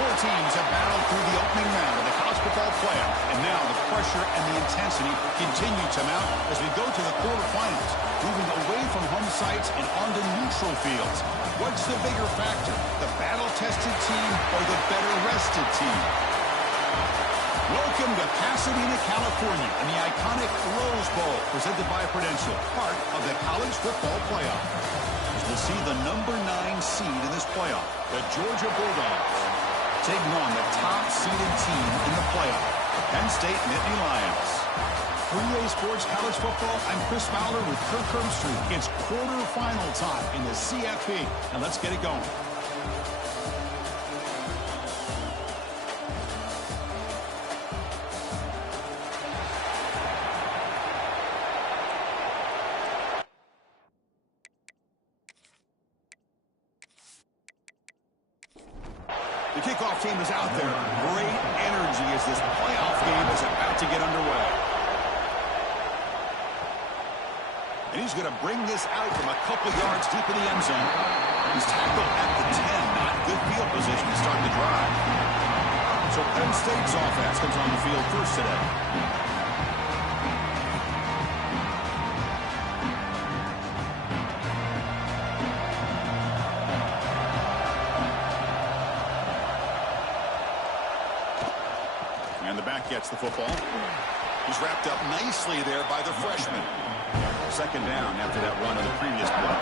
Four teams have battled through the opening round of the college football playoff, and now the pressure and the intensity continue to mount as we go to the quarterfinals, moving away from home sites and onto neutral fields. What's the bigger factor, the battle-tested team or the better-rested team? Welcome to Pasadena, California, and the iconic Rose Bowl, presented by Prudential, part of the college football playoff. As we'll see the number 9 seed in this playoff, the Georgia Bulldogs, taking on the top-seeded team in the playoff, the Penn State Nittany Lions. 3A Sports College Football, I'm Chris Fowler with Kirk Herbstreit. It's quarterfinal time in the CFB, and let's get it going. The kickoff team is out there. Great energy as this playoff game is about to get underway. And he's going to bring this out from a couple yards deep in the end zone. He's tackled at the 10. Not good field position to start the drive. So Penn State's offense comes on the field first today. And the back gets the football. He's wrapped up nicely there by the freshman. Second down after that run of the previous play.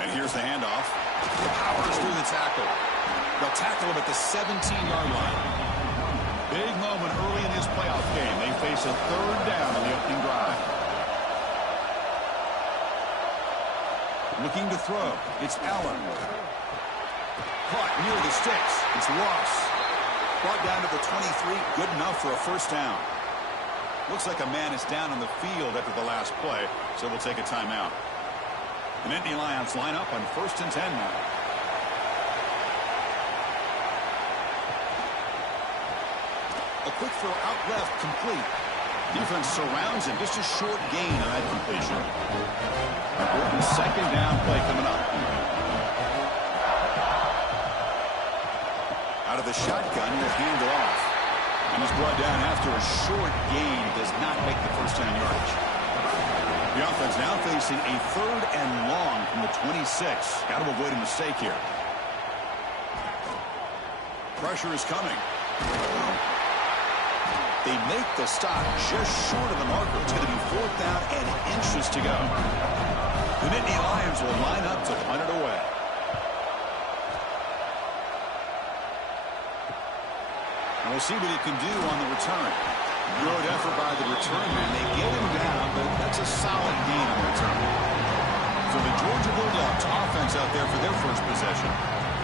And here's the handoff. Powers through the tackle. They'll tackle him at the 17-yard line. Big moment early in this playoff game. They face a third down on the opening drive. Looking to throw. It's Allen. Caught near the sticks. It's Ross. Brought down to the 23. Good enough for a first down. Looks like a man is down on the field after the last play, so we'll take a timeout. The Nittany Lions line up on 1st and 10 now. A quick throw out left, complete. Defense surrounds him. Just a short gain on that completion. Important second down play coming up. Out of the shotgun, he'll hand it off. And he's brought down after a short gain. Does not make the first down yardage. The offense now facing a 3rd and long from the 26. Got to avoid a mistake here. Pressure is coming. They make the stop just short of the marker. It's going to be 4th down and inches to go. The Nittany Lions will line up to punt it away. We'll see what he can do on the return. Good effort by the return man. They get him down, but that's a solid gain on the return. So the Georgia Bulldogs offense out there for their first possession.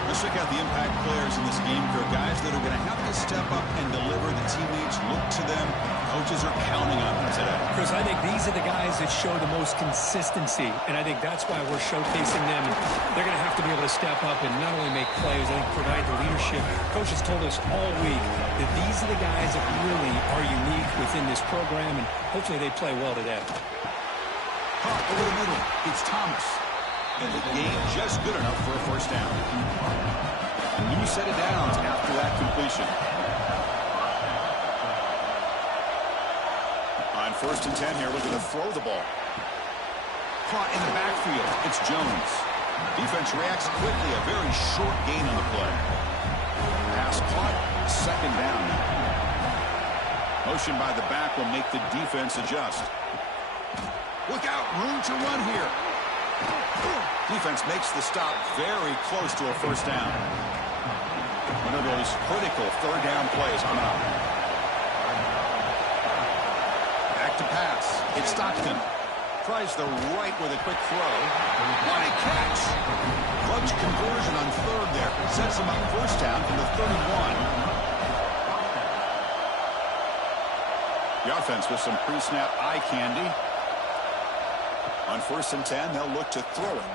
Let's check out the impact players in this game. There are guys that are going to have to step up and deliver. The teammates look to them. Coaches are counting on them today. Chris, I think these are the guys that show the most consistency, and I think that's why we're showcasing them. They're going to have to be able to step up and not only make plays, I think provide the leadership. Coach has told us all week that these are the guys that really are unique within this program, and hopefully they play well today. Caught over the middle. It's Thomas. And the gain just good enough for a first down. A new set of downs after that completion. On 1st and 10 here, looking to throw the ball. Caught in the backfield. It's Jones. Defense reacts quickly. A very short gain on the play. Pass caught. Second down. Motion by the back will make the defense adjust. Look out. Room to run here. Defense makes the stop very close to a first down. One of those critical 3rd down plays coming up. Back to pass. It's Stockton. Tries the right with a quick throw. What a catch! Clutch conversion on 3rd there. Sets him up first down from the 31. The offense with some pre-snap eye candy. On 1st and 10, they'll look to throw it.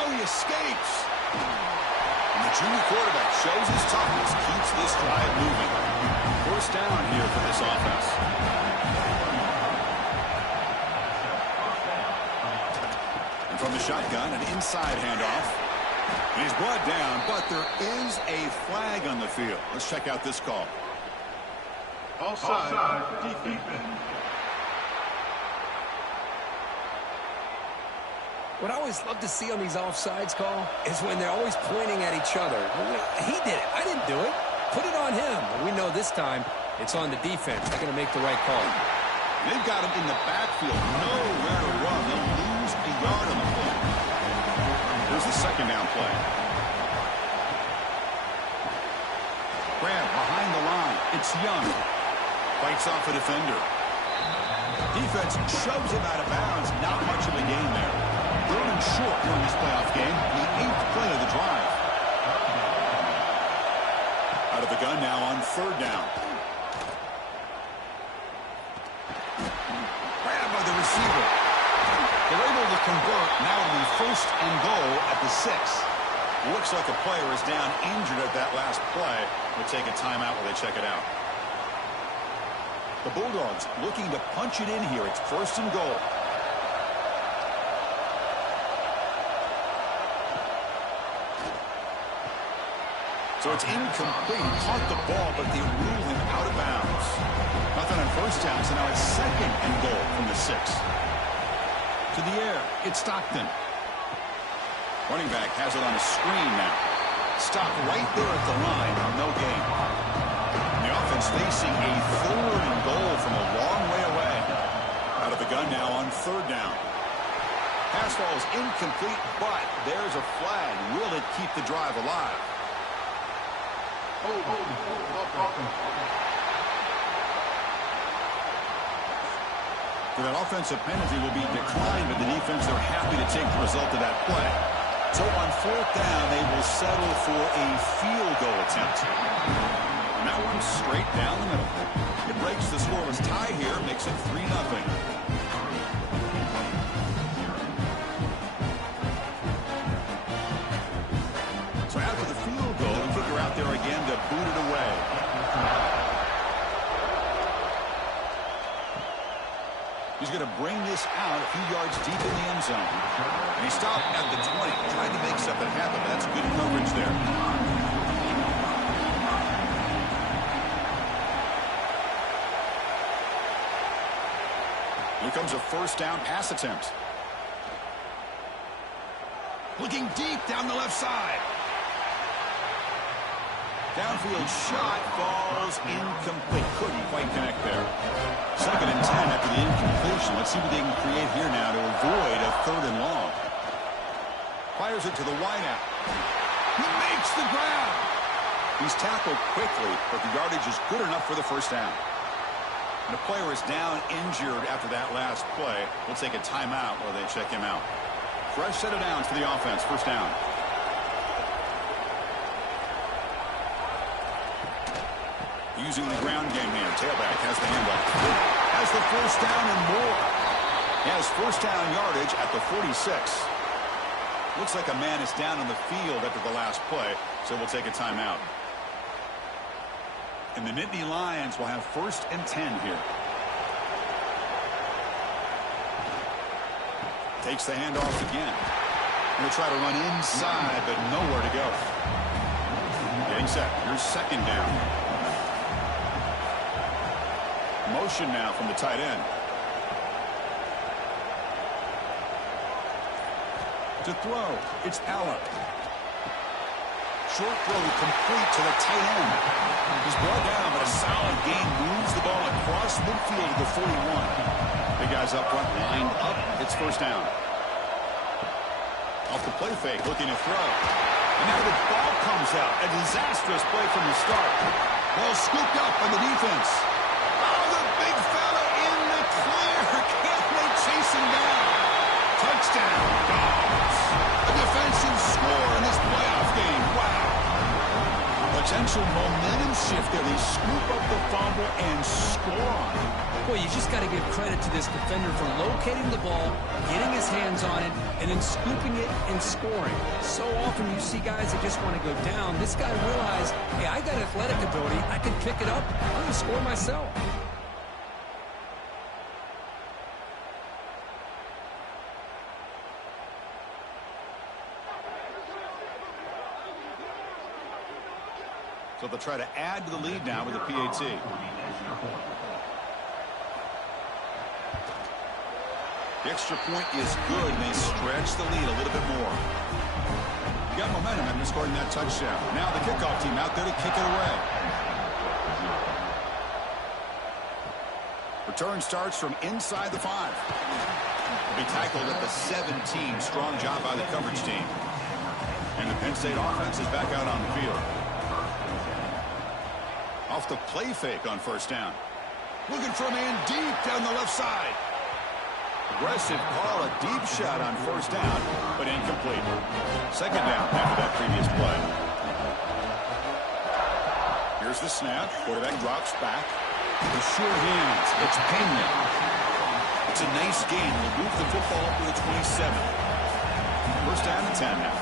Oh, he escapes. And the junior quarterback shows his toughness, keeps this drive moving. First down here for this offense. And From the shotgun, an inside handoff. He's brought down, but there is a flag on the field. Let's check out this call. Offside, defense. What I always love to see on these offsides call is when they're always pointing at each other. He did it. I didn't do it. Put it on him. We know this time it's on the defense. They're going to make the right call. They've got him in the backfield. Nowhere to run. They'll lose a yard on the play. Here's the second down play. Grab behind the line. It's Young. Fights off a defender. Defense shoves him out of bounds. Not much of a gain there. Third and short during this playoff game. The 8th play of the drive. Out of the gun now on third down. Grabbed by the receiver. They're able to convert. Now on first and goal at the 6. Looks like a player is down injured at that last play. We'll take a timeout while they check it out. The Bulldogs looking to punch it in here. It's first and goal. So it's incomplete. Caught the ball, but they rule him out of bounds. Nothing on first down, so now it's second and goal from the 6. To the air, it's Stockton. Running back has it on a screen now. Stopped right there at the line, no gain. The offense facing a third and goal from a long way away. Out of the gun now on third down. Pass ball is incomplete, but there's a flag. Will it keep the drive alive? So that offensive penalty will be declined, but the defense, they're happy to take the result of that play. So on fourth down, they will settle for a field goal attempt. And that one's straight down the middle. It breaks the scoreless tie here, makes it 3-0. So after the field goal, the kicker out there again to boot it away. He's going to bring this out a few yards deep in the end zone. And he stopped at the 20, trying to make something happen. That's good coverage there. Here comes a first down pass attempt. Looking deep down the left side. Downfield shot falls incomplete. Couldn't quite connect there. Second and 10 after the incompletion. Let's see what they can create here now to avoid a third and long. Fires it to the wideout. He makes the grab. He's tackled quickly, but the yardage is good enough for the first down. And the player is down injured after that last play. We'll take a timeout while they check him out. Fresh set of downs for the offense. First down. Using the ground game here. Tailback has the handoff. Has the first down and more. He has first down yardage at the 46. Looks like a man is down on the field after the last play, so we'll take a timeout. And the Nittany Lions will have first and 10 here. Takes the handoff again. Going to try to run inside, but nowhere to go. Getting set. Here's second down. Motion now from the tight end. To throw, it's Allen. Short throw complete to the tight end. He's brought down, but a solid gain moves the ball across midfield to the 41. The guys up front lined up. It's first down. Off the play fake, looking to throw. And now the ball comes out. A disastrous play from the start. Ball scooped up by the defense. Big fella in the clear. Can't they chase him down? Touchdown, Dogs. A defensive score in this playoff game. Wow. Potential momentum shift there. They scoop up the fumble and score on it. Boy, you just got to give credit to this defender for locating the ball, getting his hands on it, and then scooping it and scoring. So often you see guys that just want to go down. This guy realized, hey, I got athletic ability. I can pick it up. I'm going to score myself. So they'll try to add to the lead now with a PAT. The extra point is good, and they stretch the lead a little bit more. You got momentum after scoring that touchdown. Now the kickoff team out there to kick it away. Return starts from inside the 5. Will be tackled at the 17. Strong job by the coverage team. And the Penn State offense is back out on the field. Off the play fake on first down. Looking for a man deep down the left side. Aggressive call, a deep shot on first down, but incomplete. Second down after that previous play. Here's the snap. Quarterback drops back. The short hands. It's Penn. It's a nice gain. Will move the football up to the 27. First down and 10 now.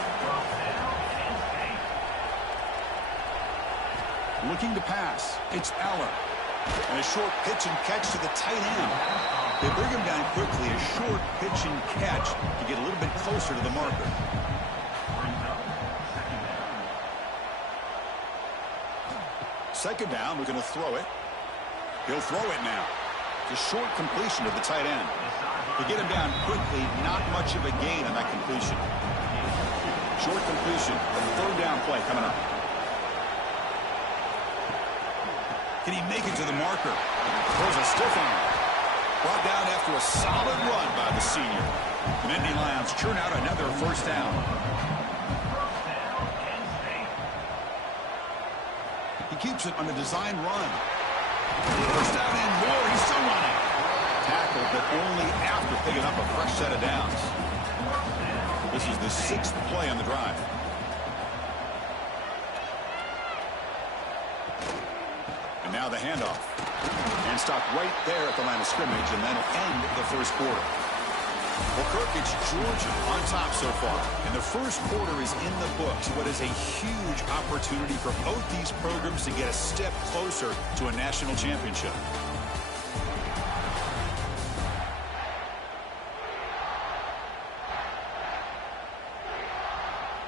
Looking to pass. It's Aller. And a short pitch and catch to the tight end. They bring him down quickly. A short pitch and catch to get a little bit closer to the marker. Second down, we're going to throw it. He'll throw it now. It's a short completion to the tight end. To get him down quickly, not much of a gain on that completion. Short completion. A third down play coming up. Can he make it to the marker? Throws a stiff arm. Brought down after a solid run by the senior. The Nittany Lions churn out another first down. He keeps it on a design run. First down and more. He's still running. Tackled, but only after picking up a fresh set of downs. This is the 6th play on the drive. And now the handoff. And stop right there at the line of scrimmage, and then end the first quarter. Well, Kirk, it's Georgia on top so far. And the first quarter is in the books. What is a huge opportunity for both these programs to get a step closer to a national championship.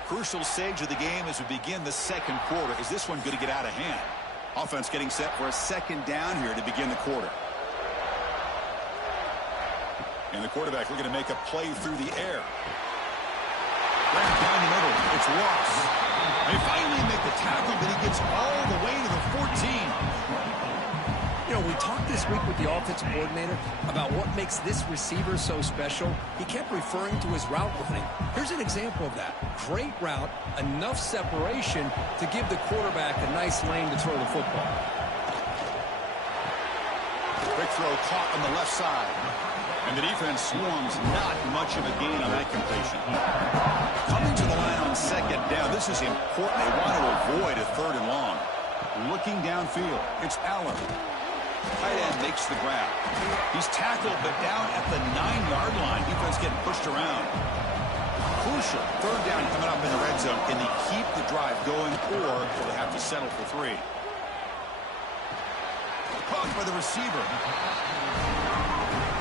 Crucial stage of the game as we begin the second quarter. Is this one going to get out of hand? Offense getting set for a second down here to begin the quarter. And the quarterback looking to make a play through the air. Right down the middle. It's Ross. They finally make the tackle, but he gets all the way to the 14. You know, we talked this week with the offensive coordinator about what makes this receiver so special. He kept referring to his route running. Here's an example of that. Great route, enough separation to give the quarterback a nice lane to throw the football. Quick throw caught on the left side. And the defense swarms, not much of a gain on that completion. Coming to the line on second down. This is important. They want to avoid a third and long. Looking downfield. It's Aller. Tight end makes the grab. He's tackled, but down at the 9-yard line. Defense getting pushed around. Crucial. Third down coming up in the red zone. Can they keep the drive going, or will they have to settle for 3? Caught by the receiver.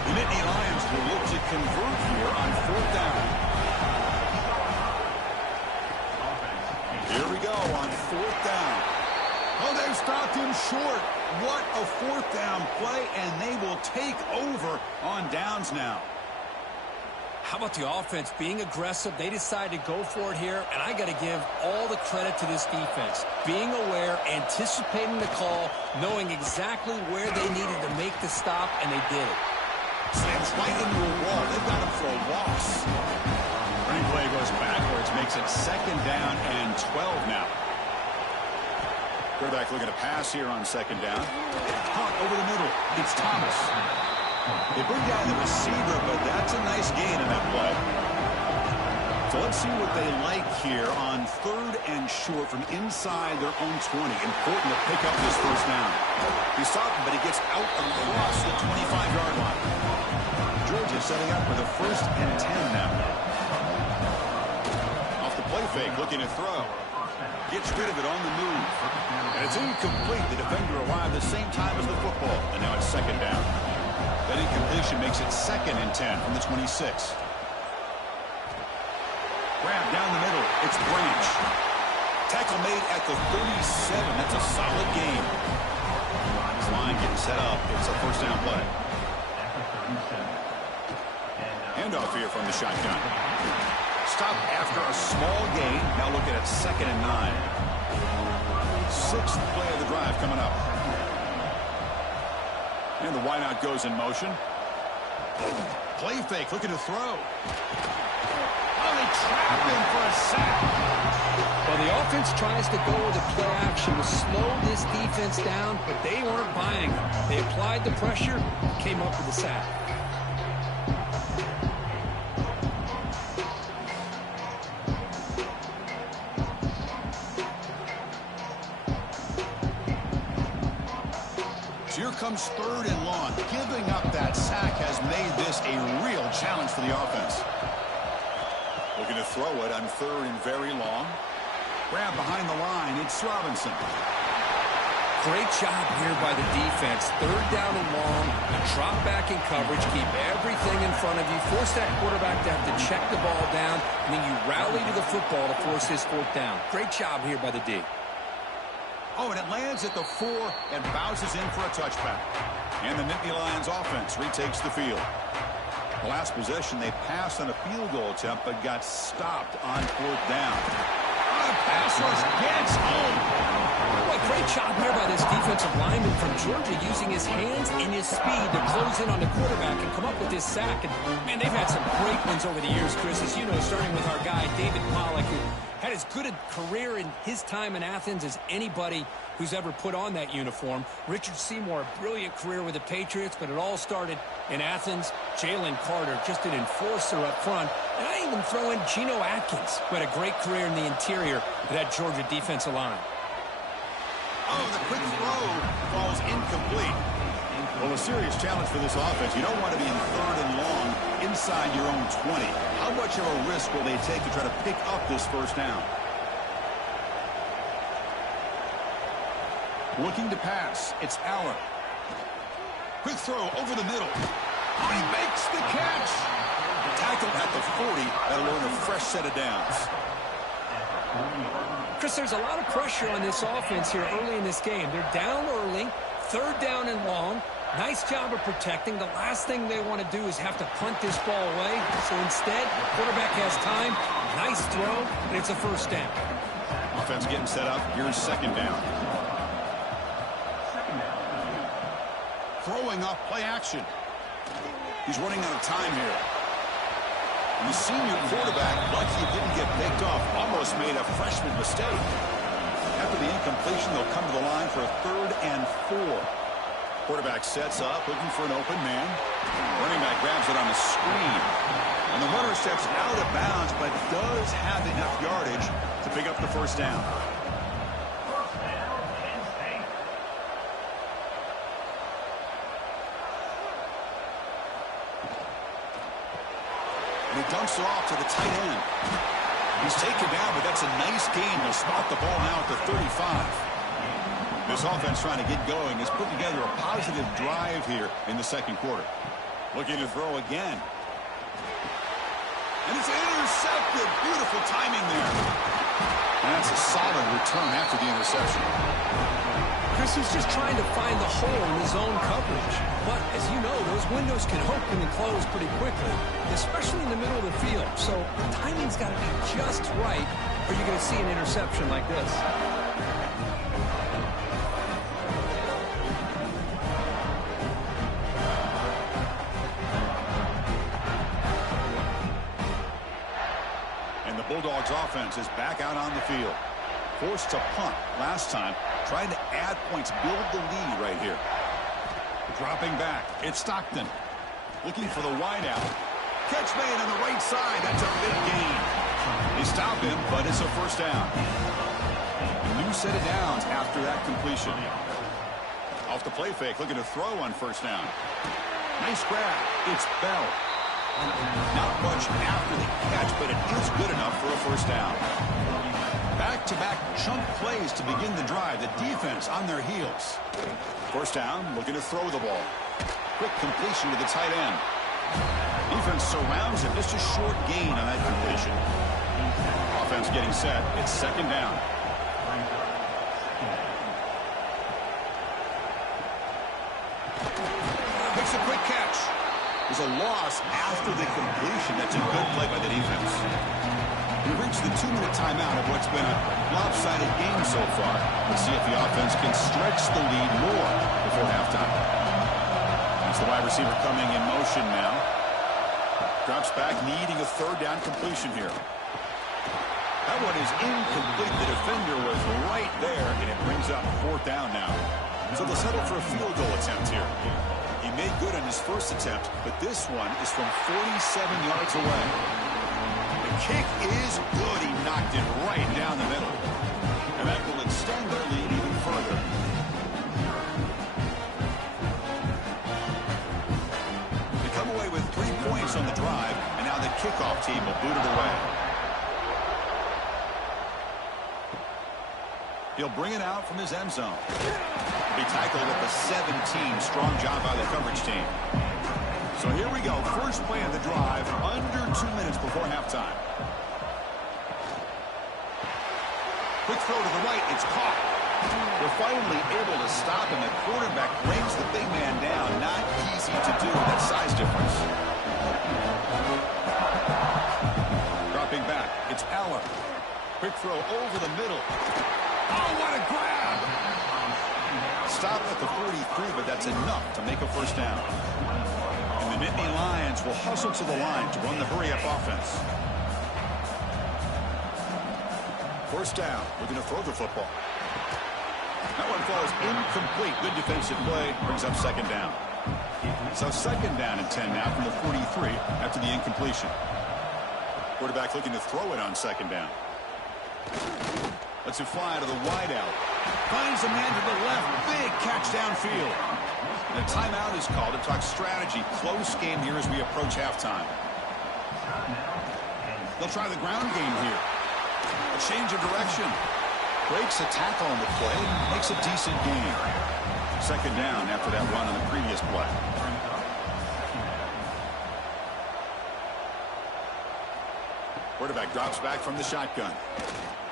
The Nittany Lions will look to convert here on fourth down. Here we go on fourth down. Oh, they've stopped him short. What a fourth down play, and they will take over on downs now. How about the offense being aggressive? They decide to go for it here, and I got to give all the credit to this defense. Being aware, anticipating the call, knowing exactly where they needed to make the stop, and they did it. Slams right into a wall. They've got him for a loss. Running play goes backwards, makes it second down and 12 now. Quarterback looking to pass here on second down. Caught over the middle. It's Thomas. They bring down the receiver, but that's a nice gain in that play. So let's see what they like here on third and short from inside their own 20. Important to pick up this first down. He stopped him, but he gets out across the 25-yard line. Georgia setting up for the first and 10 now. Off the play fake, looking to throw. Gets rid of it on the move. And it's incomplete. The defender arrived the same time as the football. And now it's second down. That incompletion makes it second and 10 from the 26. Grab down the middle. It's Branch. Tackle made at the 37. That's a solid game. This line getting set up. It's a first down play. Handoff here from the shotgun. Stop after a small gain. Now looking at 2nd and 9. 6th play of the drive coming up. And the wideout goes in motion. Play fake, looking to throw. Oh, they trap him for a sack. Well, the offense tries to go with a play action to slow this defense down, but they weren't buying it. They applied the pressure, came up with a sack. Here comes 3rd and long. Giving up that sack has made this a real challenge for the offense. Looking to throw it on 3rd and very long. Grab behind the line. It's Robinson. Great job here by the defense. 3rd down and long. You drop back in coverage. Keep everything in front of you. Force that quarterback to have to check the ball down. And then you rally to the football to force this 4th down. Great job here by the D. Oh, and it lands at the 4 and bounces in for a touchback. And the Nittany Lions offense retakes the field. The last possession, they passed on a field goal attempt, but got stopped on 4th down. Oh, the pass rush gets home. Boy, great job here by this defensive lineman from Georgia, using his hands and his speed to close in on the quarterback and come up with this sack. And, man, they've had some great ones over the years, Chris, as you know, starting with our guy, David Pollock, who had as good a career in his time in Athens as anybody who's ever put on that uniform. Richard Seymour, a brilliant career with the Patriots, but it all started in Athens. Jalen Carter, just an enforcer up front. And I even throw in Geno Atkins, who had a great career in the interior of that Georgia defensive line. Oh, the quick throw falls incomplete. Well, a serious challenge for this offense. You don't want to be in 3rd and long inside your own 20. How much of a risk will they take to try to pick up this 1st down? Looking to pass. It's Allen. Quick throw over the middle. Oh, he makes the catch. Tackle at the 40. That'll earn a fresh set of downs. Chris, there's a lot of pressure on this offense here early in this game. They're down early, 3rd down and long. Nice job of protecting. The last thing they want to do is have to punt this ball away. So instead, quarterback has time. Nice throw, and it's a 1st down. Offense getting set up. Here's 2nd down. Throwing off play action. He's running out of time here. And the senior quarterback, lucky he didn't get picked off, almost made a freshman mistake. After the incompletion, they'll come to the line for a 3rd and 4. Quarterback sets up, looking for an open man. Running back grabs it on the screen. And the runner steps out of bounds, but does have enough yardage to pick up the 1st down. And he dumps it off to the tight end. He's taken down, but that's a nice gain. They'll spot the ball now at the 35. This offense trying to get going is putting together a positive drive here in the 2nd quarter. Looking to throw again. And it's intercepted. Beautiful timing there. And that's a solid return after the interception. Chris, he's just trying to find the hole in his own coverage. But, as you know, those windows can open and close pretty quickly, especially in the middle of the field. So the timing's got to be just right, or you're going to see an interception like this. And the Bulldogs offense is back out on the field. Forced to punt last time, trying to add points, build the lead right here. Dropping back, it's Stockton. Looking for the wideout. Catch made on the right side, that's a big gain. They stop him, but it's a 1st down. A new set of downs after that completion. Off the play fake, looking to throw on 1st down. Nice grab, it's Bell. Not much after the catch, but it is good enough for a 1st down. Back-to-back chunk plays to begin the drive. The defense on their heels. 1st down, looking to throw the ball. Quick completion to the tight end. Defense surrounds him. Just a short gain on that completion. Offense getting set. It's 2nd down. makes a quick catch. There's a loss after the completion. That's a good play by the defense. We've reached the 2-minute timeout of what's been a lopsided game so far. Let's see if the offense can stretch the lead more before halftime. It's the wide receiver coming in motion now. Drops back, needing a third down completion here. That one is incomplete. The defender was right there, and it brings up 4th down now. So they'll settle for a field goal attempt here. He made good on his first attempt, but this one is from 47 yards away. The kick is good. He knocked it right down the middle. And that will extend their lead even further. They come away with 3 points on the drive, and now the kickoff team will boot it away. He'll bring it out from his end zone. He'll be tackled at the 17. Strong job by the coverage team. So here we go. First play of the drive, under 2 minutes before halftime. Quick throw to the right. It's caught. They're finally able to stop him. The quarterback brings the big man down. Not easy to do with that size difference. Dropping back. It's Aller. Quick throw over the middle. Oh, what a grab! Stop at the 43, but that's enough to make a first down. And the Nittany Lions will hustle to the line to run the hurry-up offense. First down. We're going to throw the football. That one falls incomplete. Good defensive play. Brings up 2nd down. So 2nd down and 10 now from the 43 after the incompletion. Quarterback looking to throw it on 2nd down. Lets it fly to the wideout. Finds a man to the left. Big catch downfield. And a timeout is called to talk strategy. Close game here as we approach halftime. They'll try the ground game here. A change of direction. Breaks a tackle on the play. Makes a decent gain. 2nd down after that run on the previous play. Quarterback drops back from the shotgun.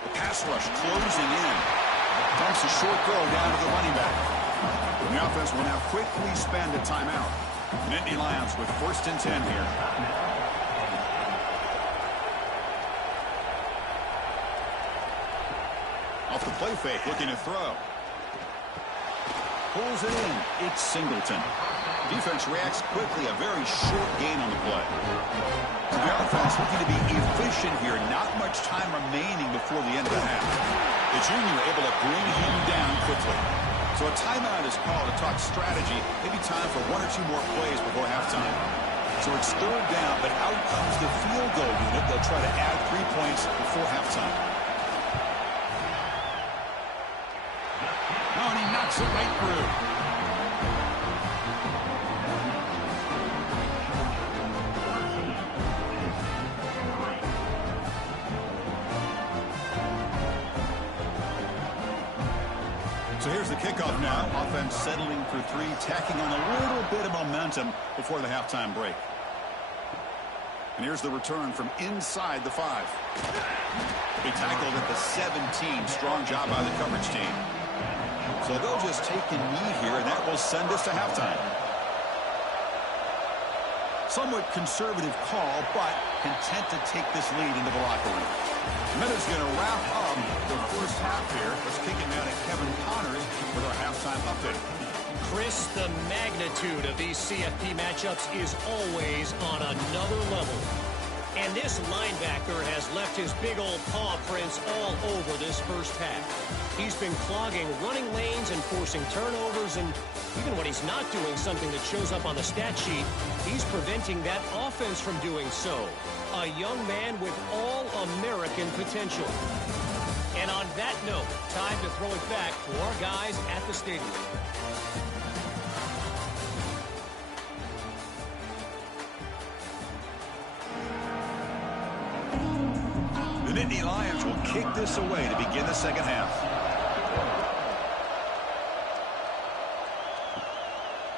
The pass rush closing in. Dumps a short throw down to the running back. And the offense will now quickly spend a timeout. Nittany Lions with 1st and 10 here. Off the play fake, looking to throw. Pulls it in. It's Singleton. Defense reacts quickly. A very short gain on the play. So the offense looking to be efficient here. Not much time remaining before the end of the half. The junior able to bring him down quickly. So a timeout is called to talk strategy. Maybe time for 1 or 2 more plays before halftime. So it's 3rd down, but out comes the field goal unit. They'll try to add 3 points before halftime. Oh, and he knocks it right through. So here's the kickoff now. Offense settling for 3, tacking on a little bit of momentum before the halftime break. And here's the return from inside the 5. He tackled at the 17. Strong job by the coverage team. So they'll just take a knee here, and that will send us to halftime. Somewhat conservative call, but content to take this lead into the locker room. Minutes going to wrap up the first half here. Let's kick it down to Kevin Connors with our halftime update. Chris, the magnitude of these CFP matchups is always on another level. And this linebacker has left his big old paw prints all over this first half. He's been clogging running lanes and forcing turnovers, and even when he's not doing something that shows up on the stat sheet, he's preventing that offense from doing so. A young man with all-American potential. And on that note, time to throw it back to our guys at the stadium. The Nittany Lions will kick this away to begin the second half.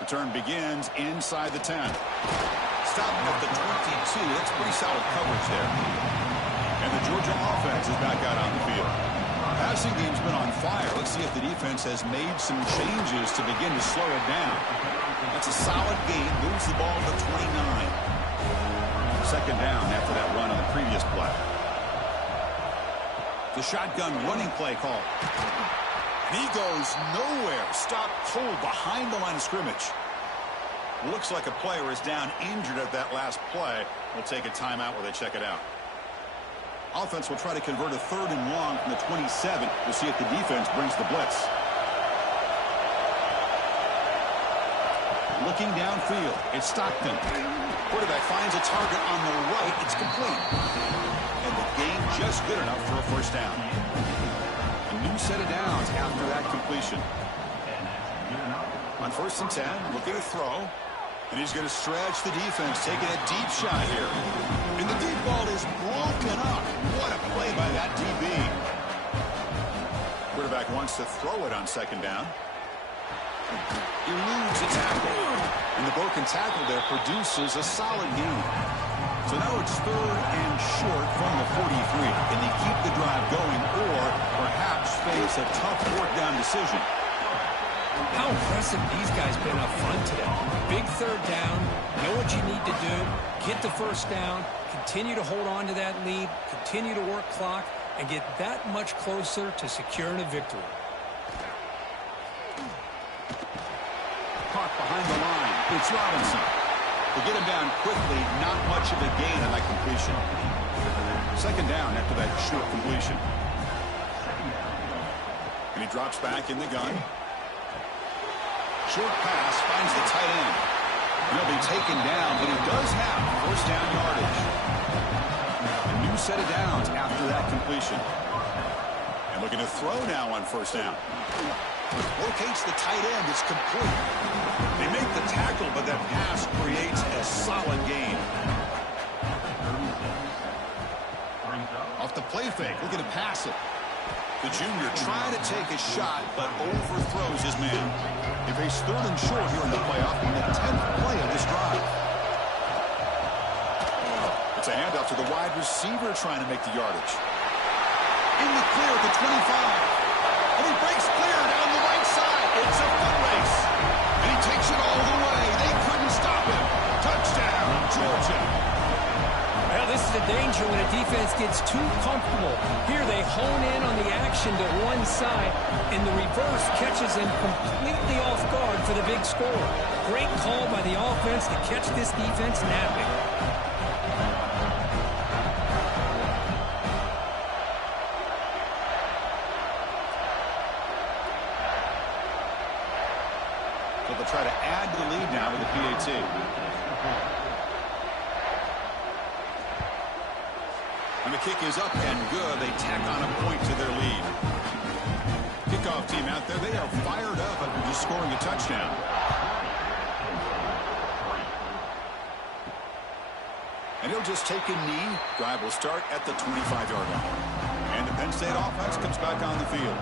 Return begins inside the 10. Stopped at the 22. That's pretty solid coverage there. And the Georgia offense is back out on the field. Passing game's been on fire. Let's see if the defense has made some changes to begin to slow it down. That's a solid gain. Moves the ball to 29. Second down after that run on the previous play. The shotgun running play call. And he goes nowhere. Stopped cold behind the line of scrimmage. Looks like a player is down injured at that last play. We'll take a timeout where they check it out. Offense will try to convert a 3rd and long from the 27. We'll see if the defense brings the blitz. Looking downfield, it's Stockton. Quarterback finds a target on the right. It's complete. And the gain just good enough for a first down. A new set of downs after that completion. On 1st and 10, looking to throw. And he's going to stretch the defense, taking a deep shot here. And the deep ball is broken up. What a play by that DB. Quarterback wants to throw it on 2nd down. Eludes a tackle. And the broken tackle there produces a solid gain. So now it's 3rd and short from the 43. Can they keep the drive going or perhaps face a tough 4th down decision? How impressive these guys been up front today. Big 3rd down, know what you need to do, get the 1st down, continue to hold on to that lead, continue to work clock, and get that much closer to securing a victory. Caught behind the line. It's Robinson. They get him down quickly. Not much of a gain on that completion. 2nd down after that short completion. And he drops back in the gun. Short pass finds the tight end. He'll be taken down, but he does have 1st down yardage. A new set of downs after that completion. And looking to throw now on 1st down. Locates the tight end. It's complete. They make the tackle, but that pass creates a solid gain. Off the play fake, looking to pass it. The junior trying to take a shot, but overthrows his man. They face 3rd and short here in the playoff on the 10th play of this drive. It's a handoff to the wide receiver trying to make the yardage. In the clear at the 25. And he breaks clear down the right side. It's a foot race. And he takes it all the way. They couldn't stop him. Touchdown, Georgia. Well, this is a danger when a defense gets too comfortable. Here they hone in on the action to one side, and the reverse catches them completely off guard for the big score. Great call by the offense to catch this defense napping. So they'll try to add to the lead now with the PAT. And the kick is up and good. They tack on a point to their lead. Kickoff team out there, they are fired up after just scoring a touchdown. And he'll just take a knee. Drive will start at the 25-yard line. And the Penn State offense comes back on the field.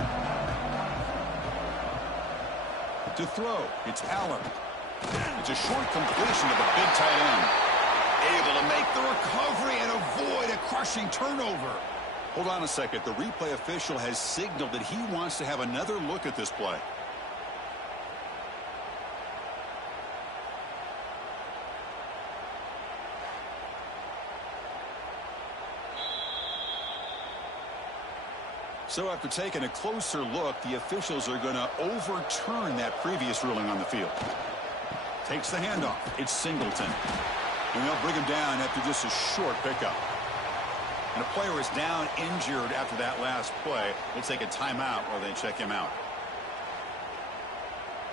To throw, it's Allen. It's a short completion to the big tight end. Able to make the recovery and avoid a crushing turnover. Hold on a second. The replay official has signaled that he wants to have another look at this play. So after taking a closer look, the officials are going to overturn that previous ruling on the field. Takes the handoff. It's Singleton. And they'll bring him down after just a short pickup. And a player is down injured after that last play. We'll take a timeout while they check him out.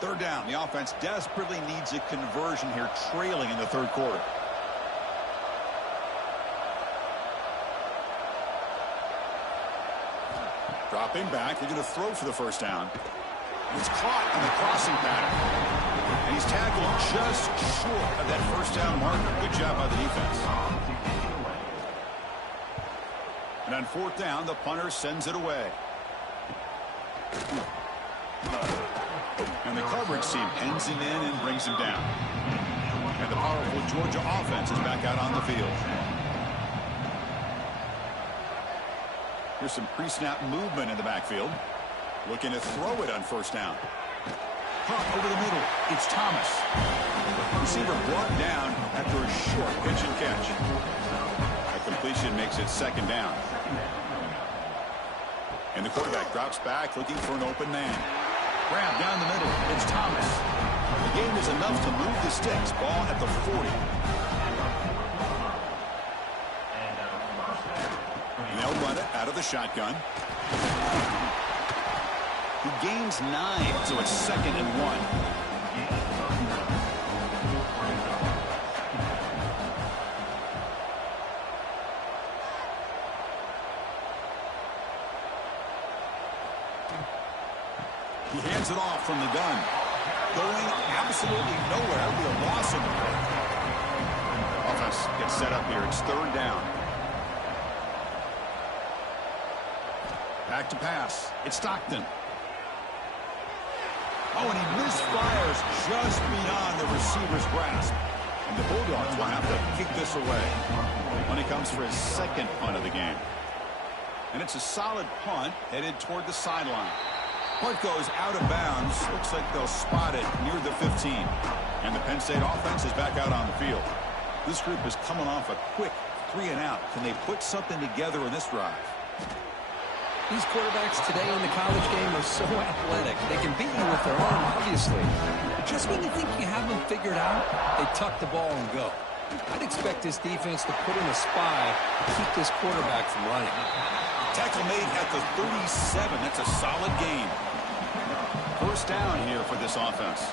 3rd down. The offense desperately needs a conversion here, trailing in the 3rd quarter. Dropping back. They're going to throw for the 1st down. It's caught in the crossing pattern. And he's tackled just short of that 1st down marker. Good job by the defense. And on 4th down, the punter sends it away. And the coverage team pins him in and brings him down. And the powerful Georgia offense is back out on the field. Here's some pre-snap movement in the backfield. Looking to throw it on first down. Punt over the middle. It's Thomas. Receiver brought down after a short pitch and catch. A completion makes it second down. And the quarterback drops back looking for an open man. Grab down the middle. It's Thomas. The game is enough to move the sticks. Ball at the 40. And they'll run it out of the shotgun. He gains 9, so it's 2nd and 1. He hands it off from the gun. Going absolutely nowhere. It'll be a loss of the play. Offense gets set up here. It's 3rd down. Back to pass. It's Stockton. Oh, and he misfires just beyond the receiver's grasp. And the Bulldogs will have to kick this away when he comes for his 2nd punt of the game. And it's a solid punt headed toward the sideline. Punt goes out of bounds. Looks like they'll spot it near the 15. And the Penn State offense is back out on the field. This group is coming off a quick 3-and-out. Can they put something together in this drive? These quarterbacks today in the college game are so athletic. They can beat you with their arm, obviously. But just when you think you have them figured out, they tuck the ball and go. I'd expect this defense to put in a spy to keep this quarterback from running. Tackle made at the 37. That's a solid gain. First down here for this offense.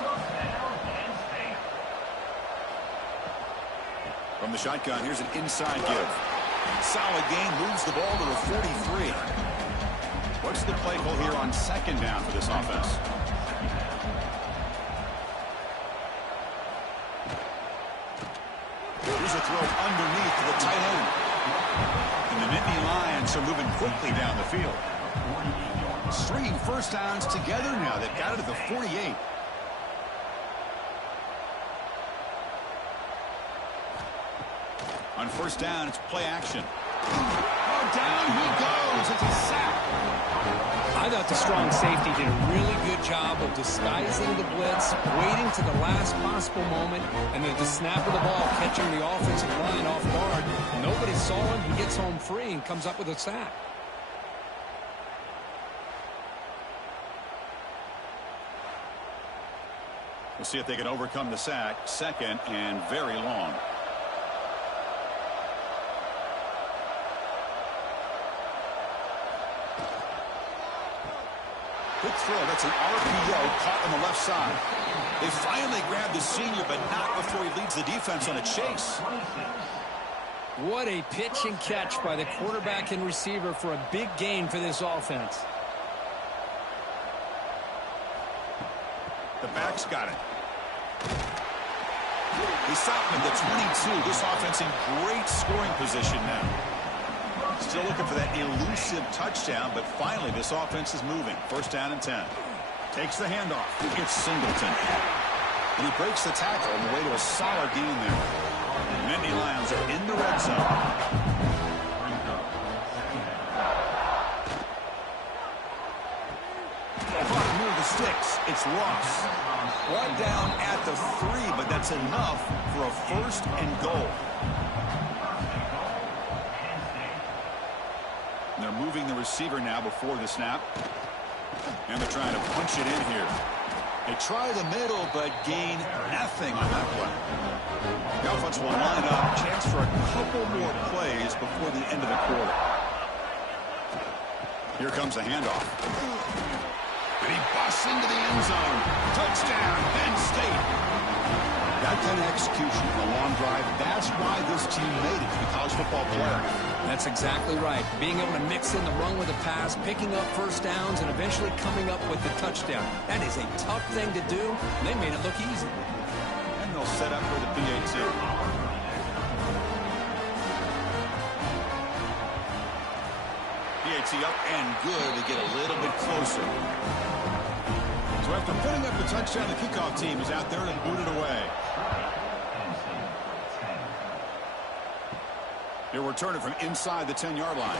From the shotgun, here's an inside give. Solid gain, moves the ball to the 43. What's the play call here on 2nd down for this offense? Here's a throw underneath to the tight end. And the Nittany Lions are moving quickly down the field. 3 first downs together now. They've got it at the 48. On first down, it's play action. Oh, down he goes. It's a sack. I thought the strong safety did a really good job of disguising the blitz, waiting to the last possible moment, and then the snap of the ball, catching the offensive line off guard. Nobody saw him. He gets home free and comes up with a sack. We'll see if they can overcome the sack. 2nd and very long. Good throw. That's an RPO caught on the left side. They finally grabbed the senior, but not before he leads the defense on a chase. What a pitch and catch by the quarterback and receiver for a big gain for this offense. The back's got it. He stopped him at the 22. This offense in great scoring position now. Still looking for that elusive touchdown, but finally this offense is moving. First down and 10. Takes the handoff. It's Singleton. And he breaks the tackle on the way to a solid gain there. The Nittany Lions are in the red zone. Caught near the sticks. It's Ross. Brought down at the 3, but that's enough for a 1st and goal. They're moving the receiver now before the snap. And they're trying to punch it in here. They try the middle, but gain nothing on that play. The offense will line up. Chance for a couple more plays before the end of the quarter. Here comes the handoff. And he busts into the end zone. Touchdown, Penn State. That kind of execution in a long drive, that's why this team made it to the college football playoff. That's exactly right. Being able to mix in the run with the pass, picking up first downs, and eventually coming up with the touchdown. That is a tough thing to do. They made it look easy. And they'll set up for the PAT. PAT up and good to get a little bit closer. So after putting up the touchdown, the kickoff team is out there to boot it away. He'll return it from inside the 10-yard line.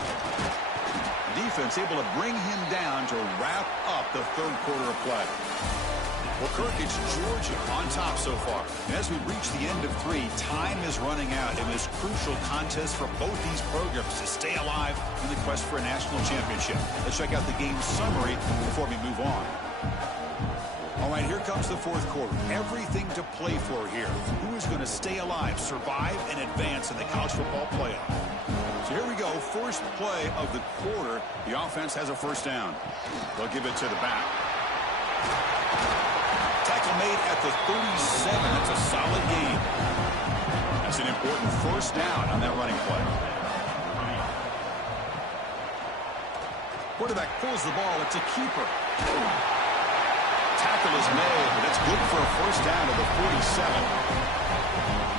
defense able to bring him down to wrap up the third quarter of play. Well, Kirk, it's Georgia on top so far. And as we reach the end of 3, time is running out in this crucial contest for both these programs to stay alive in the quest for a national championship. Let's check out the game summary before we move on. All right, here comes the fourth quarter. Everything to play for here. Who is going to stay alive, survive, and advance in the college football playoff? So here we go. First play of the quarter. The offense has a first down. They'll give it to the back. Tackle made at the 37. That's a solid gain. That's an important first down on that running play. Quarterback pulls the ball. It's a keeper. Tackle is made, but that's good for a first down to the 47.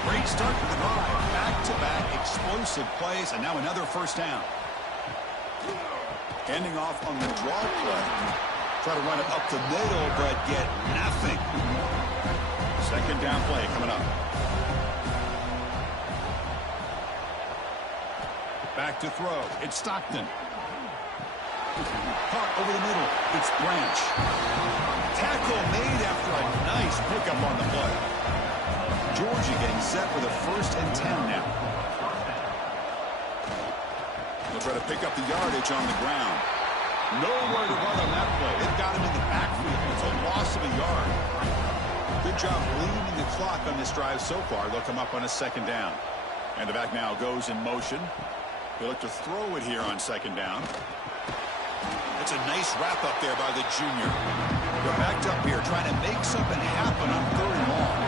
Great start to the drive. Back-to-back explosive plays, and now another first down. Handing off on the draw play. Try to run it up the middle, but get nothing. Second down play coming up. Back to throw. It's Stockton. Caught over the middle. It's Branch. Tackle made after a nice pickup on the play. Georgia getting set with a 1st and 10 now. They'll try to pick up the yardage on the ground. Nowhere to run on that play. They've got him in the backfield. It's a loss of a yard. Good job bleeding the clock on this drive so far. They'll come up on a second down. And the back now goes in motion. They look to throw it here on second down. It's a nice wrap up there by the junior. They're backed up here trying to make something happen on 3rd and long.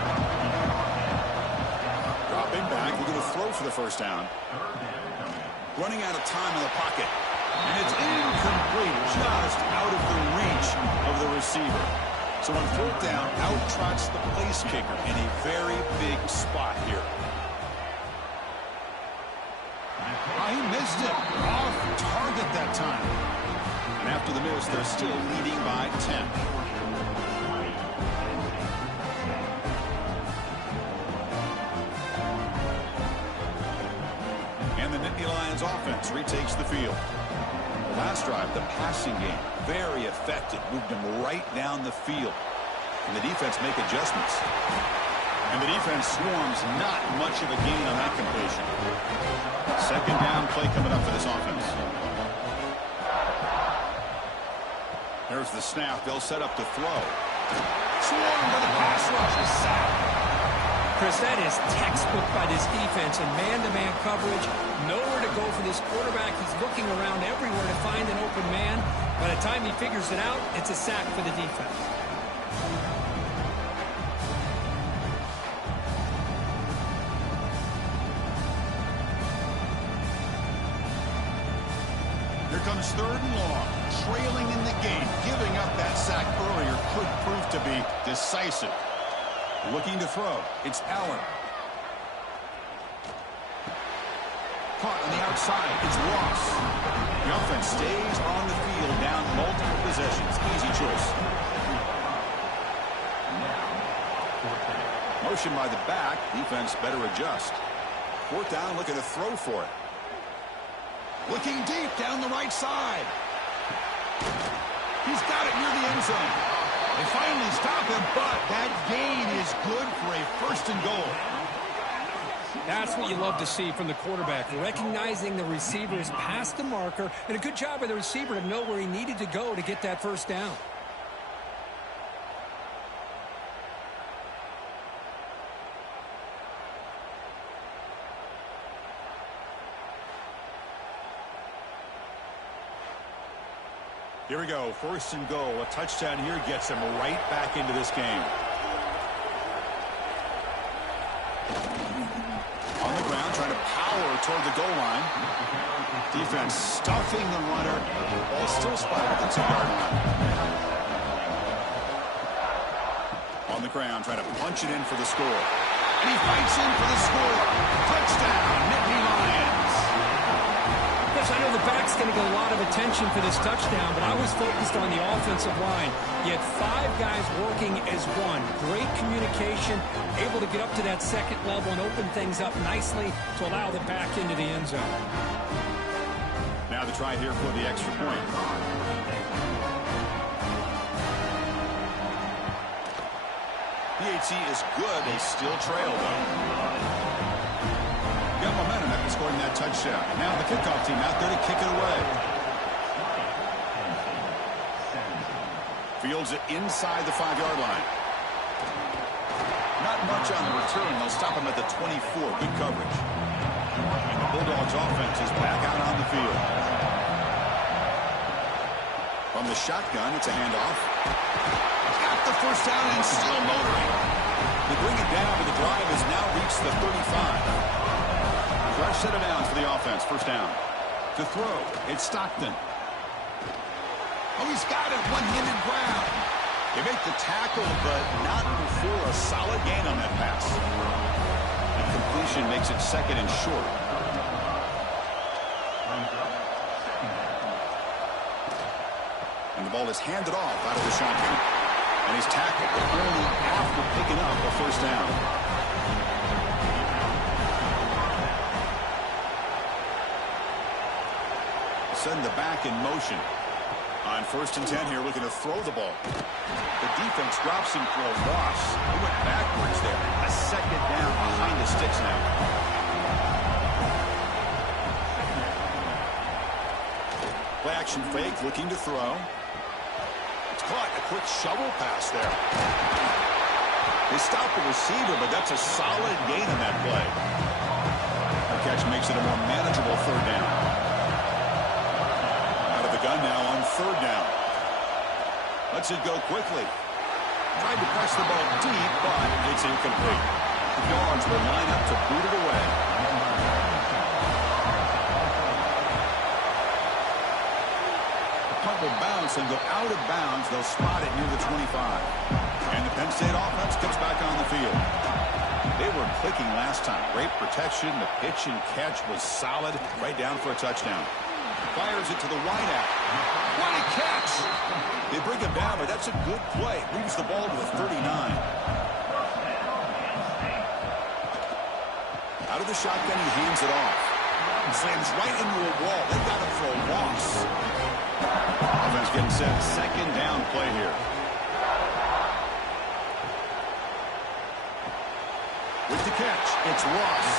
Dropping back. We're going to throw for the first down. Running out of time in the pocket. And it's incomplete, just out of the reach of the receiver. So on 4th down, out trots the place kicker in a very big spot here. Oh, he missed it. Off target that time. And after the miss, they're still leading by 10. And the Nittany Lions offense retakes the field. Last drive, the passing game, very effective. Moved them right down the field. And the defense make adjustments. And the defense swarms, not much of a gain on that completion. Second down play coming up for this offense. There's the snap. They'll set up to throw. Swarmed by the pass rush. A sack. Chris, that is textbook by this defense and man-to-man coverage. Nowhere to go for this quarterback. He's looking around everywhere to find an open man. By the time he figures it out, it's a sack for the defense. Here comes 3rd and long. Trailing in the game. Giving up that sack earlier could prove to be decisive. Looking to throw. It's Allen. Caught on the outside. It's Ross. The offense stays on the field down multiple possessions. Easy choice. Motion by the back. Defense better adjust. 4th down, looking to throw for it. Looking deep down the right side. He's got it near the end zone. They finally stop him, but that gain is good for a 1st and goal. That's what you love to see from the quarterback, recognizing the receiver is past the marker, and a good job by the receiver to know where he needed to go to get that first down. Here we go, 1st and goal. A touchdown here gets him right back into this game. On the ground, trying to power toward the goal line. Defense stuffing the runner. Ball still spotted at the 2-yard line. On the ground, trying to punch it in for the score. And he fights in for the score. Touchdown, Nittany Lions. Yes, I know the back's going to get a lot of attention for this touchdown, but I was focused on the offensive line. You had 5 guys working as one. Great communication, able to get up to that second level and open things up nicely to allow the back into the end zone. Now the try here for the extra point. PAT is good. They still trail, though. Got momentum after scoring that touchdown. Now the kickoff team out there to kick it away. Fields it inside the 5-yard line. Not much on the return. They'll stop him at the 24. Good coverage. And the Bulldogs offense is back out on the field. From the shotgun, it's a handoff. Got the first down and still motoring. They bring it down, but the drive has now reached the 35. Fresh set of downs for the offense. First down. To throw, it's Stockton. Oh, he's got it. One-handed grab. They make the tackle, but not before a solid gain on that pass. The completion makes it second and short. And the ball is handed off out of the shotgun. And he's tackled only after picking up a first down. Send the back in motion. On 1st and 10 here, looking to throw the ball. The defense drops him for a loss. He went backwards there. A second down behind the sticks now. Play action fake, looking to throw. It's caught. A quick shovel pass there. They stopped the receiver, but that's a solid gain on that play. The catch makes it a more manageable third down. Gun now on 3rd down. Lets it go quickly. Tried to press the ball deep, but it's incomplete. The Dogs will line up to boot it away. The punt will bounce and go out of bounds. They'll spot it near the 25. And the Penn State offense comes back on the field. They were clicking last time. Great protection. The pitch and catch was solid. Right down for a touchdown. Fires it to the wideout. What a catch! They bring him down, but that's a good play. Moves the ball to the 39. Out of the shotgun, he hands it off. Slams right into a wall. They got him for a loss. Offense getting set. Second down play here. With the catch, it's Ross.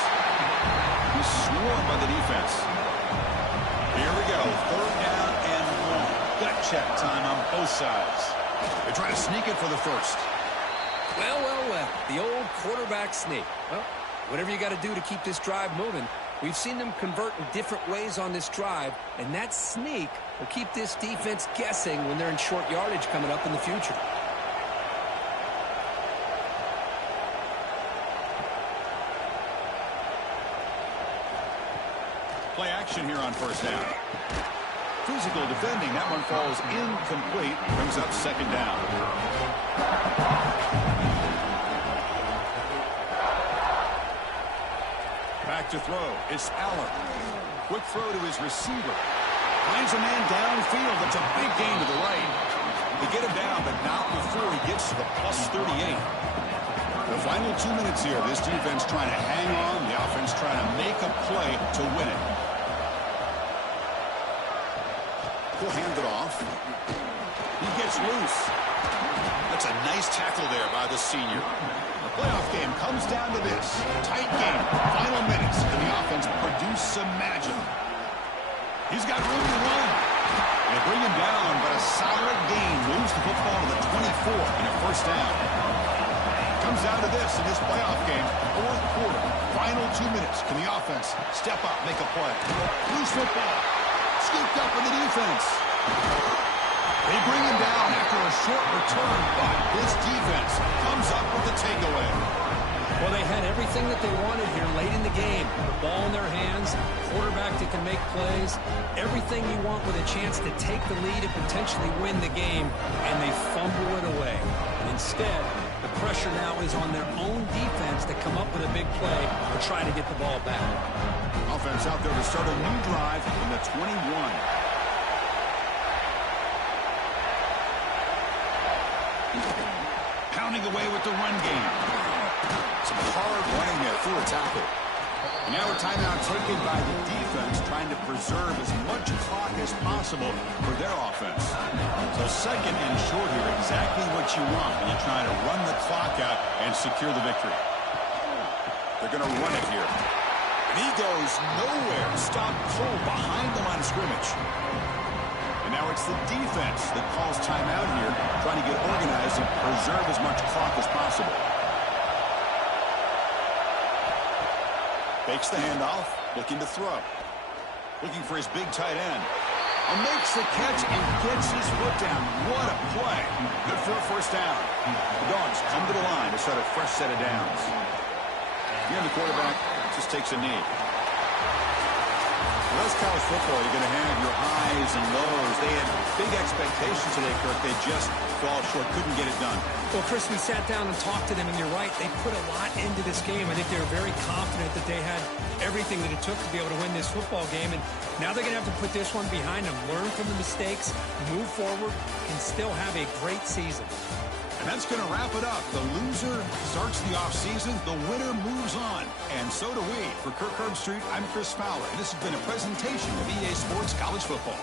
He's swarmed by the defense. Here we go, 3rd down and 1. Gut check time on both sides. They're trying to sneak it for the first. Well, well, well, the old quarterback sneak. Well, whatever you got to do to keep this drive moving. We've seen them convert in different ways on this drive, and that sneak will keep this defense guessing when they're in short yardage coming up in the future. Play action here on 1st down. Physical defending. That one falls incomplete. Brings up 2nd down. Back to throw. It's Allen. Quick throw to his receiver. Finds a man downfield. That's a big gain to the right. They get him down, but not before he gets to the +38. The final 2 minutes here. This defense trying to hang on. The offense trying to make a play to win it. He'll hand it off. He gets loose. That's a nice tackle there by the senior. The playoff game comes down to this. Tight game. Final minutes. And the offense produce some magic. He's got room to run. They bring him down, but a solid gain moves the football to the 24 and a first down. Comes down to this in this playoff game. 4th quarter. Final 2 minutes. Can the offense step up, make a play? Loose football. Scooped up in the defense. They bring him down after a short return, but this defense comes up with the takeaway. Well, they had everything that they wanted here late in the game. The ball in their hands, quarterback that can make plays, everything you want with a chance to take the lead and potentially win the game, and they fumble it away. And instead, the pressure now is on their own defense to come up with a big play or try to get the ball back. Offense out there to start a new drive from the 21. Pounding away with the run game. Some hard running there through a tackle. And now a timeout taken by the defense, trying to preserve as much clock as possible for their offense. So second and short here, exactly what you want when you're trying to run the clock out and secure the victory. They're going to run it here. And he goes nowhere. Stop cold behind the line of scrimmage. And now it's the defense that calls timeout here, trying to get organized and preserve as much clock as possible. Fakes the handoff, looking to throw. Looking for his big tight end. And makes the catch and gets his foot down. What a play. Good for a first down. The Dogs come to the line to start a fresh set of downs. Here the quarterback just takes a knee. Well, that's college football. You're going to have your highs and lows. They had big expectations today, Kirk. They just fall short, couldn't get it done. Well, Chris, we sat down and talked to them, and you're right. They put a lot into this game. I think they were very confident that they had everything that it took to be able to win this football game. And now they're going to have to put this one behind them, learn from the mistakes, move forward, and still have a great season. And that's going to wrap it up. The loser starts the offseason. The winner moves on. And so do we. For Kirk Herbstreit, I'm Chris Fowler. And this has been a presentation of EA Sports College Football.